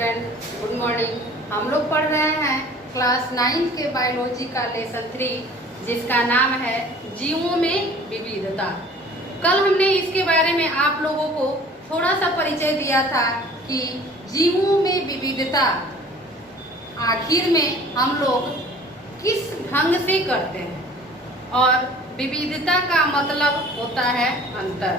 Student, good morning. हम लोग पढ़ रहे हैं क्लास 9 के बायोलॉजी का लेसन 3 जिसका नाम है जीवों में विविधता। कल हमने इसके बारे में आप लोगों को थोड़ा सा परिचय दिया था कि जीवों में विविधता आखिर में हम लोग किस ढंग से करते हैं और विविधता का मतलब होता है अंतर।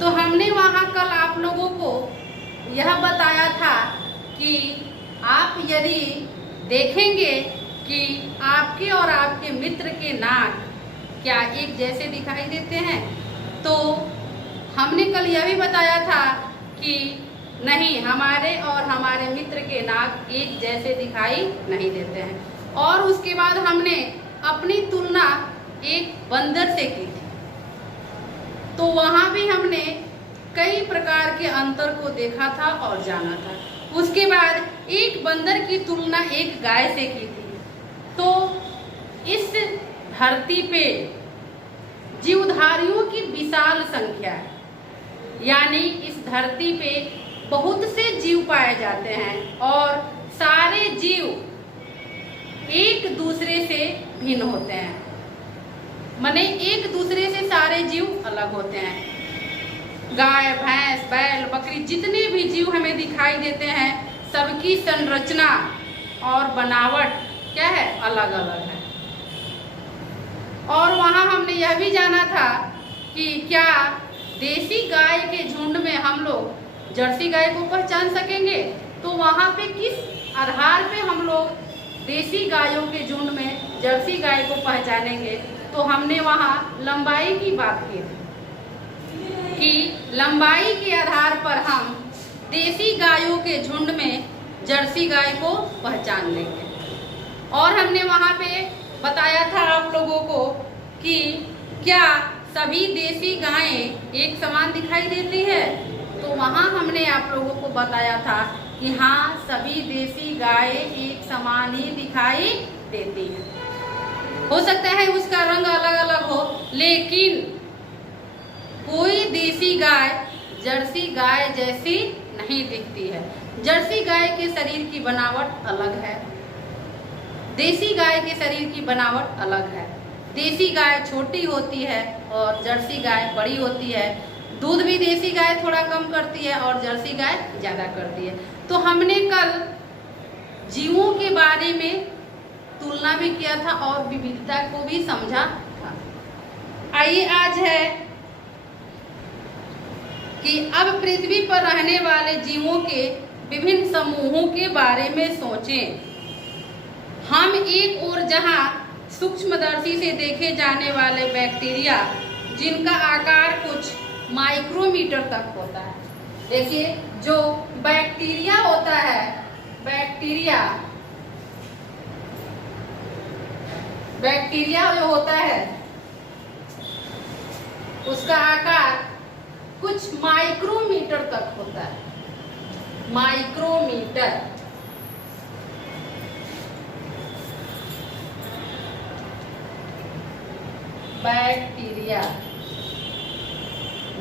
तो हमने वहाँ कल आप लोगों को यह बताया था कि आप यदि देखेंगे कि आपके और आपके मित्र के नाक क्या एक जैसे दिखाई देते हैं, तो हमने कल यह भी बताया था कि नहीं, हमारे और हमारे मित्र के नाक एक जैसे दिखाई नहीं देते हैं। और उसके बाद हमने अपनी तुलना एक बंदर से की थी, तो वहाँ भी हमने कई प्रकार के अंतर को देखा था और जाना था। उसके बाद एक बंदर की तुलना एक गाय से की थी। तो इस धरती पे जीवधारियों की विशाल संख्या है, यानी इस धरती पे बहुत से जीव पाए जाते हैं और सारे जीव एक दूसरे से भिन्न होते हैं, माने एक दूसरे से सारे जीव अलग होते हैं। गाय, भैंस, बैल, बकरी, जितने भी जीव हमें दिखाई देते हैं, सबकी संरचना और बनावट क्या है, अलग अलग है। और वहाँ हमने यह भी जाना था कि क्या देसी गाय के झुंड में हम लोग जर्सी गाय को पहचान सकेंगे, तो वहाँ पे किस आधार पे हम लोग देसी गायों के झुंड में जर्सी गाय को पहचानेंगे। तो हमने वहाँ लंबाई की बात की थी कि लंबाई के आधार पर हम देसी गायों के झुंड में जर्सी गाय को पहचान लेंगे। और हमने वहाँ पे बताया था आप लोगों को कि क्या सभी देसी गायें एक समान दिखाई देती है, तो वहाँ हमने आप लोगों को बताया था कि हाँ, सभी देसी गायें एक समान ही दिखाई देती है। हो सकता है उसका रंग अलग अलग हो, लेकिन कोई देसी गाय जर्सी गाय जैसी नहीं दिखती है। जर्सी गाय के शरीर की बनावट अलग है, देसी गाय के शरीर की बनावट अलग है। देसी गाय छोटी होती है और जर्सी गाय बड़ी होती है। दूध भी देसी गाय थोड़ा कम करती है और जर्सी गाय ज़्यादा करती है। तो हमने कल जीवों के बारे में तुलना भी किया था और विविधता को भी समझा था। आइए आज है कि अब पृथ्वी पर रहने वाले जीवों के विभिन्न समूहों के बारे में सोचें। हम एक ओर जहां सूक्ष्मदर्शी से देखे जाने वाले बैक्टीरिया, जिनका आकार कुछ माइक्रोमीटर तक होता है। देखिए, जो बैक्टीरिया होता है, बैक्टीरिया जो होता है उसका आकार कुछ माइक्रोमीटर तक होता है। माइक्रोमीटर। बैक्टीरिया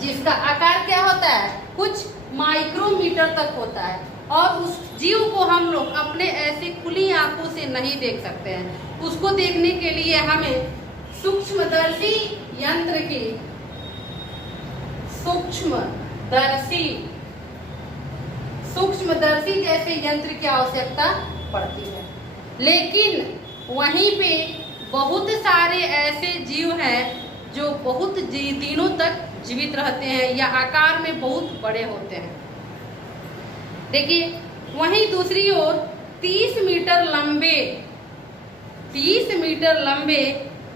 जिसका आकार क्या होता है, कुछ माइक्रोमीटर तक होता है। और उस जीव को हम लोग अपने ऐसे खुली आंखों से नहीं देख सकते हैं। उसको देखने के लिए हमें सूक्ष्मदर्शी यंत्र की, सूक्ष्मदर्शी जैसे यंत्र की आवश्यकता पड़ती है। लेकिन वहीं पे बहुत सारे ऐसे जीव हैं जो बहुत दिनों तक जीवित रहते हैं या आकार में बहुत बड़े होते हैं। देखिए, वहीं दूसरी ओर 30 मीटर लंबे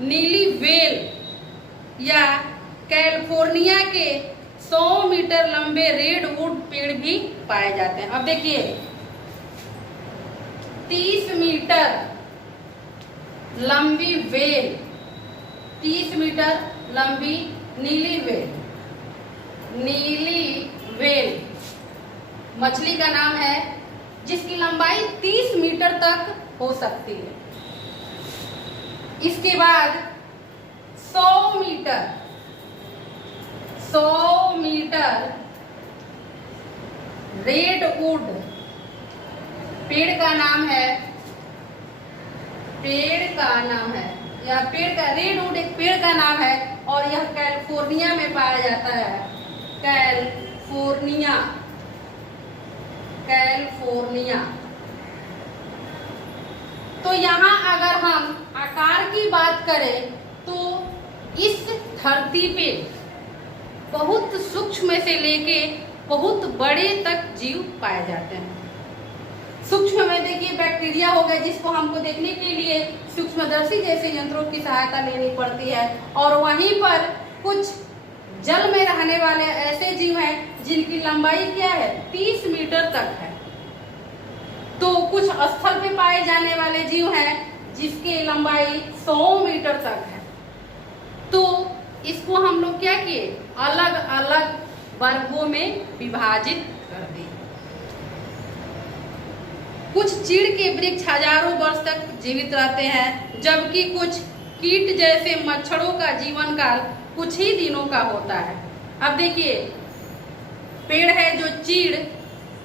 नीली वेल या कैलिफोर्निया के 100 मीटर लंबे रेडवुड पेड़ भी पाए जाते हैं। अब देखिए, 30 मीटर लंबी वेल, 30 मीटर लंबी नीली वेल मछली का नाम है, जिसकी लंबाई 30 मीटर तक हो सकती है। इसके बाद 100 मीटर रेडवुड पेड़ का नाम है, पेड़ का नाम है, या पेड़ का रेडवुड एक पेड़ का नाम है और यह कैलिफोर्निया में पाया जाता है। California, California. तो यहाँ अगर हम आकार की बात करें तो इस धरती पे बहुत सूक्ष्म से लेके बहुत बड़े तक जीव पाए जाते हैं। सूक्ष्म में देखिए बैक्टीरिया हो गए, जिसको हमको देखने के लिए सूक्ष्मदर्शी जैसे यंत्रों की सहायता लेनी पड़ती है, और वहीं पर कुछ जल में रहने वाले ऐसे जीव हैं जिनकी लंबाई क्या है, 30 मीटर तक है। तो कुछ स्थल पे पाए जाने वाले जीव हैं जिसकी लंबाई 100 मीटर तक है। तो इसको हम लोग क्या किए, अलग अलग वर्गों में विभाजित कर दिए। कुछ चीड़ के वृक्ष हजारों वर्ष तक जीवित रहते हैं, जबकि कुछ कीट जैसे मच्छरों का जीवन काल कुछ ही दिनों का होता है। अब देखिए, पेड़ है जो चीड़,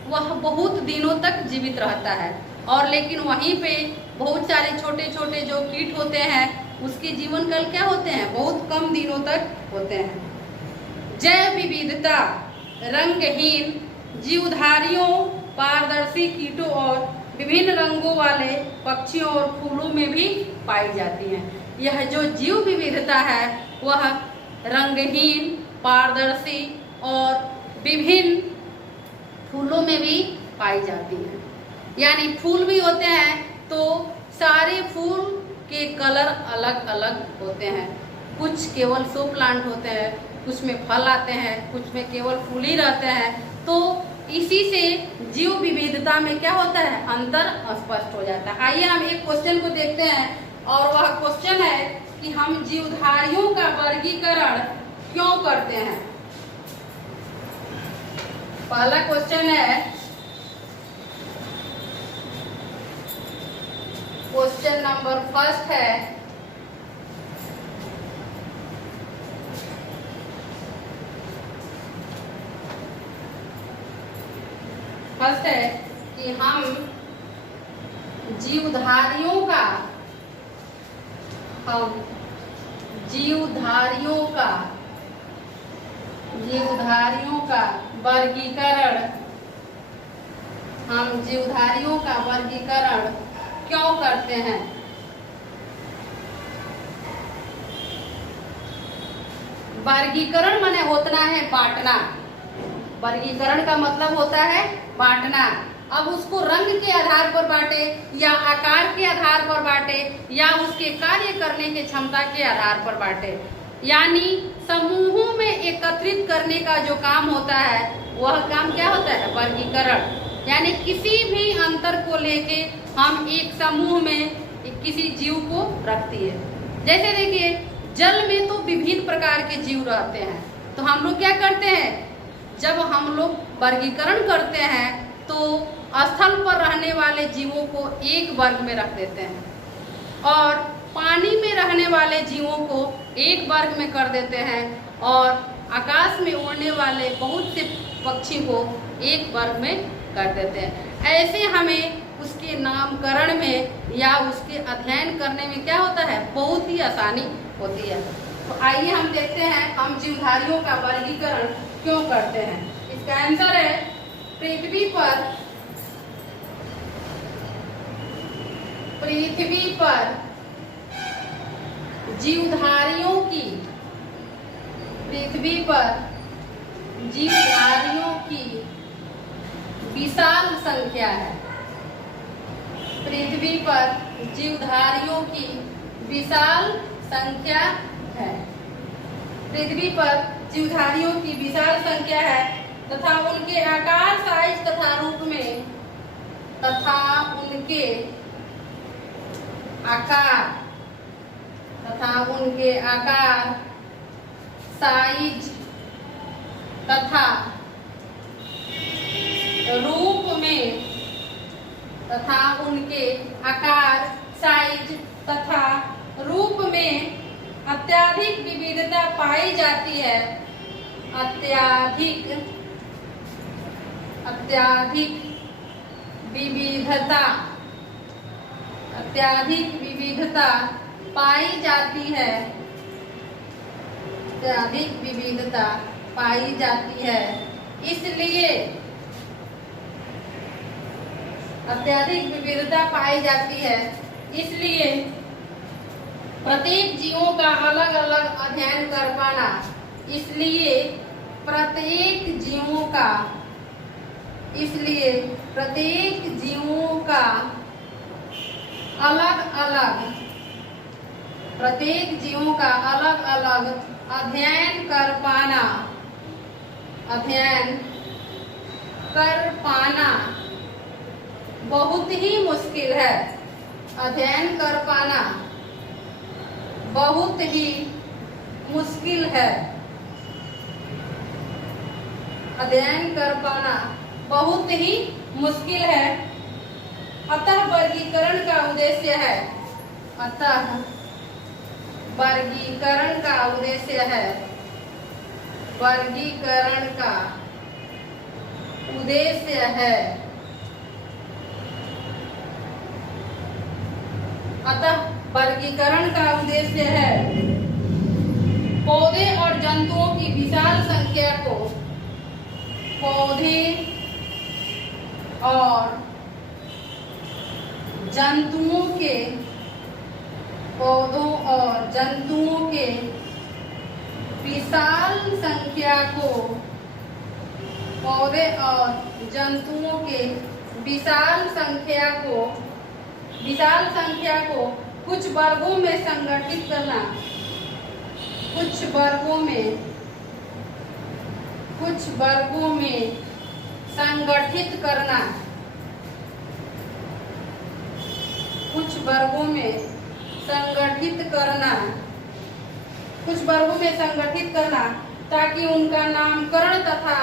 वह बहुत दिनों तक जीवित रहता है, और लेकिन वहीं पे बहुत सारे छोटे छोटे जो कीट होते हैं उसके जीवन काल क्या होते हैं, बहुत कम दिनों तक होते हैं। जैव विविधता रंगहीन जीवधारियों, पारदर्शी कीटों और विभिन्न रंगों वाले पक्षियों और फूलों में भी पाई जाती है। यह जो जीव विविधता है वह रंगहीन, पारदर्शी और विभिन्न फूलों में भी पाई जाती है। यानी फूल भी होते हैं तो सारे फूल के कलर अलग अलग होते हैं। कुछ केवल शो प्लांट होते हैं, कुछ में फल आते हैं, कुछ में केवल फूल ही रहते हैं। तो इसी से जीव विविधता में क्या होता है, अंतर स्पष्ट हो जाता है। आइए हम एक क्वेश्चन को देखते हैं, और वह क्वेश्चन है कि हम जीवधारियों का वर्गीकरण क्यों करते हैं। पहला क्वेश्चन है, क्वेश्चन नंबर फर्स्ट है, कि हम जीवधारियों का वर्गीकरण, हम जीवधारियों का वर्गीकरण क्यों करते हैं। वर्गीकरण माने होता है बांटना। वर्गीकरण का मतलब होता है बांटना। अब उसको रंग के आधार पर बांटे, या आकार के आधार पर बांटे, या उसके कार्य करने की क्षमता के आधार पर बांटे। यानी समूहों में एकत्रित करने का जो काम होता है वह काम क्या होता है, वर्गीकरण। यानी किसी भी अंतर को लेके हम एक समूह में किसी जीव को रखती है। जैसे देखिए, जल में तो विभिन्न प्रकार के जीव रहते हैं, तो हम लोग क्या करते हैं, जब हम लोग वर्गीकरण करते हैं तो स्थल पर रहने वाले जीवों को एक वर्ग में रख देते हैं, और पानी में रहने वाले जीवों को एक वर्ग में कर देते हैं, और आकाश में उड़ने वाले बहुत से पक्षी को एक वर्ग में कर देते हैं। ऐसे हमें उसके नामकरण में या उसके अध्ययन करने में क्या होता है, बहुत ही आसानी होती है। तो आइए हम देखते हैं हम जीवधारियों का वर्गीकरण क्यों करते हैं। इसका आंसर है, पृथ्वी पर जीवधारियों की विशाल संख्या है। पृथ्वी पर जीवधारियों की विशाल संख्या है। पृथ्वी पर जीवधारियों की विशाल संख्या है तथा उनके आकार, साइज तथा रूप में, तथा उनके आकार, साइज तथा रूप में, तथा उनके आकार, साइज तथा रूप में अत्यधिक विविधता पाई जाती है। अत्यधिक विविधता, अत्यधिक विविधता पाई जाती है, अत्यधिक विविधता पाई जाती है। इसलिए अत्यधिक विविधता पाई जाती है, इसलिए प्रत्येक जीवों का अलग अलग अध्ययन कर पाना, इसलिए प्रत्येक जीवों का अलग अलग अध्ययन कर पाना बहुत ही मुश्किल है। अध्ययन कर पाना बहुत ही मुश्किल है। अध्ययन कर पाना बहुत ही मुश्किल है। अतः वर्गीकरण का उद्देश्य है, वर्गीकरण का उद्देश्य है। अतः वर्गीकरण का उद्देश्य है पौधे और जंतुओं की विशाल संख्या को, पौधे और जंतुओं के विशाल संख्या को कुछ वर्गों में संगठित करना, कुछ वर्गों में संगठित करना, ताकि उनका नामकरण तथा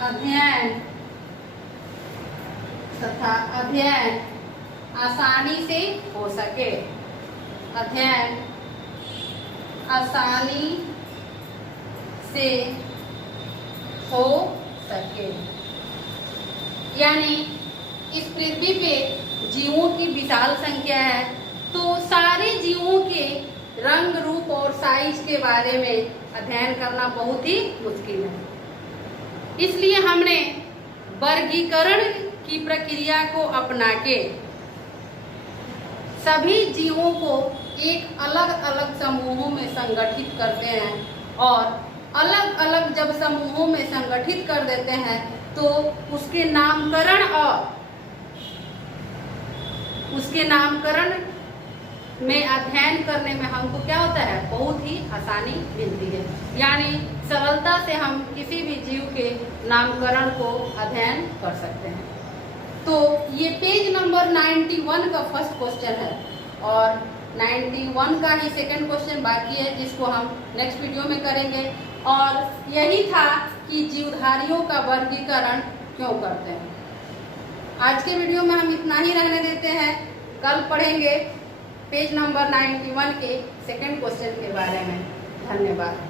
अध्ययन, तथा अध्ययन आसानी से हो सके, यानी इस पृथ्वी पे जीवों की विशाल संख्या है, तो सारे जीवों के रंग, रूप और साइज के बारे में अध्ययन करना बहुत ही मुश्किल है। इसलिए हमने वर्गीकरण की प्रक्रिया को अपना के सभी जीवों को एक अलग अलग समूहों में संगठित करते हैं, और अलग अलग जब समूहों में संगठित कर देते हैं तो उसके नामकरण में अध्ययन करने में हमको क्या होता है, बहुत ही आसानी मिलती है। यानी सरलता से हम किसी भी जीव के नामकरण को अध्ययन कर सकते हैं। तो ये पेज नंबर 91 का फर्स्ट क्वेश्चन है, और 91 का ही सेकंड क्वेश्चन बाकी है, जिसको हम नेक्स्ट वीडियो में करेंगे। और यही था कि जीवधारियों का वर्गीकरण क्यों करते हैं। आज के वीडियो में हम इतना ही रहने देते हैं। कल पढ़ेंगे पेज नंबर 91 के सेकंड क्वेश्चन के बारे में। धन्यवाद।